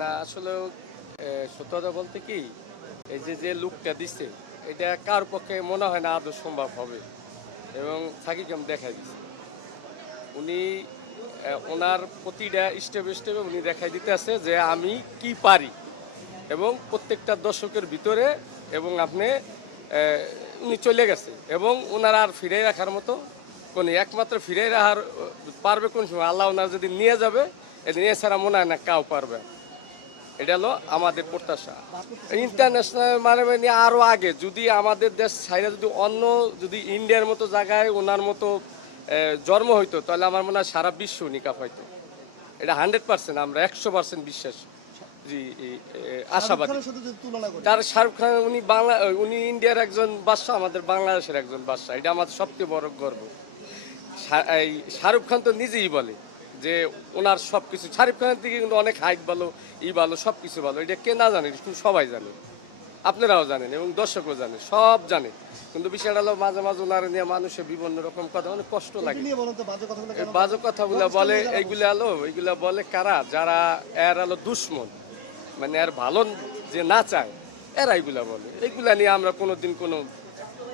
না আসলে সত্য কথা বলতে কি, এই যে যে লুকটা দিচ্ছে এটা কার পক্ষে মনে হয় না আদৌ সম্ভব হবে। এবং সাকিব খান দেখাই দিচ্ছে উনি ওনার প্রতিটা স্টেপে স্টেপে উনি দেখাই দিতে আছে যে আমি কি পারি, এবং প্রত্যেকটা দর্শকের ভিতরে। এবং আপনি উনি চলে গেছে এবং ওনার আর ফিরে রাখার মতো কোন একমাত্র ফিরে রাখার পারবে কোন সময় আল্লাহ ওনার যদি নিয়ে যাবে, এটা নিয়ে ছাড়া মনে হয় না কাউ পারবে। এটা হলো আমাদের প্রত্যাশা। ইন্টারন্যাশনাল মানে আরও আগে যদি আমাদের দেশ ছাইরা যদি অন্য যদি ইন্ডিয়ার মতো জায়গায় ওনার মতো জন্ম হইতো, তাহলে আমার মনে হয় সারা বিশ্ব নিকাপ হইতো। এটা 100%, আমরা 100% বিশ্বাস জি আশাবাদী। তার শাহরুখ খান উনি উনি ইন্ডিয়ার একজন বাদশা, আমাদের বাংলাদেশের একজন বাদশা, এটা আমাদের সবচেয়ে বড় গর্ব। এই শাহরুখ খান তো নিজেই বলে যে ওনার সব কিছু, শাহরুখ খানের দিকে কিন্তু অনেক হাইট ভালো, ভালো, সব কিছু ভালো। এটা কে না জানে, কিন্তু সবাই জানে, আপনারাও জানেন এবং দর্শকও জানে, সব জানে। কিন্তু বিষয়টা হলো মাঝে মাঝে ওনার নিয়ে মানুষের বিভিন্ন রকম কথা, অনেক কষ্ট লাগে। বাজে কথাগুলো বলে এইগুলা বলে কারা, যারা এর হলো দুশ্মন, মানে এর ভালো যে না চায়, এরা এইগুলা বলে। এইগুলা নিয়ে আমরা কোনোদিন কোনো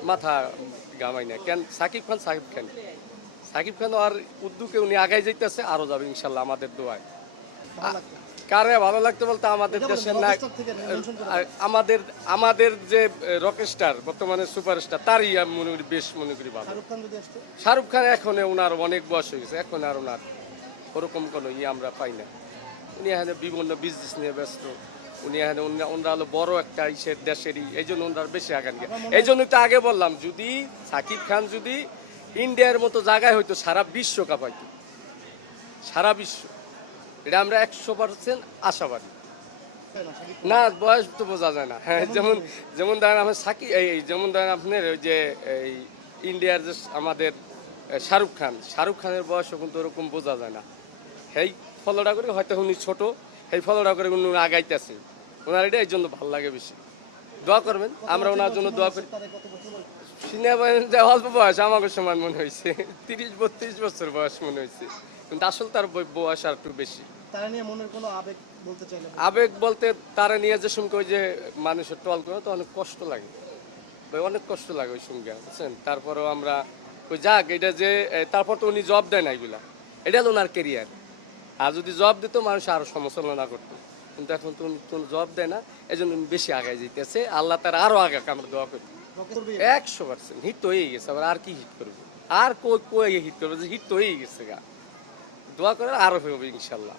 মাথা ঘামাই না। কেন সাকিব খান সাকিব খান আর উদ্যোগে উনি আগাই যাইতেছে, আরো যাবে ইনশাল্লাহ আমাদের দোয়ায়। কারে ভালো লাগতে বলতে আমাদের দেশের না, আমাদের আমাদের যে রকস্টার বর্তমানে সুপারস্টার, তারই আমি মনে করি বেশ মনে করি ভালো। শাহরুখ খান এখন ওনার অনেক বয়স হয়ে গেছে, এখন আর ওনার ওরকম কোনো আমরা পাই না। উনি এখানে বিভিন্ন বিজনেস নিয়ে ব্যস্ত। উনি এখানে ওনারা হলো বড় একটা ইসের দেশেরই, এই জন্য ওনার বেশি আকাঙ্ক্ষা। এই জন্যই তো আগে বললাম, যদি সাকিব খান যদি ইন্ডিয়ার মতো জায়গায় হয়তো সারা বিশ্বকাপ হয়তো, সারা বিশ্ব, এটা আমরা 100% আশাবাদী। না বয়স তো বোঝা যায় না। হ্যাঁ, যেমন যেমন ধরেন আমার সাকিব, যেমন ধরেন আপনার ওই যে এই ইন্ডিয়ার যে আমাদের শাহরুখ খানের বয়সও কিন্তু ওরকম বোঝা যায় না। সেই ফলোটা করে হয়তো উনি ছোট, সেই ফলোটা করে উনি আগাইতেছে, ওনার এটা এই জন্য ভালো লাগে বেশি। দোয়া করবেন, আমরা ওনার জন্য দোয়া করি। সিনেমা অল্প বয়স আমাকে সমান মনে হয়েছে, 30-32 বছর বয়স মনে হয়েছে, কিন্তু আসলে তার বয়স আর একটু বেশি। আবেগ বলতে তারা নিয়ে যে সঙ্গে ওই যে মানুষের টল করে তো অনেক কষ্ট লাগে ভাই, অনেক কষ্ট লাগে ওই সঙ্গে, বুঝছেন। তারপরেও আমরা ওই যাক, এটা যে তারপর তো উনি জব দেয় না, এগুলা এটা হলো ওনার কেরিয়ার। আর যদি জব দিত মানুষ আরো সমালোচনা করতো, কিন্তু এখন তো উনি কোনো জব দেয় না, এই জন্য উনি বেশি আগায় যেতেছে। আল্লাহ তার আরো আগে আমরা দোয়া করি। 100% হিট তো হয়ে গেছে, আবার আর কি হিট করবে, আর কই হিট করবে, হিট তো হয়ে গেছে গা। দোয়া করে আরো হবে ইনশাল্লাহ।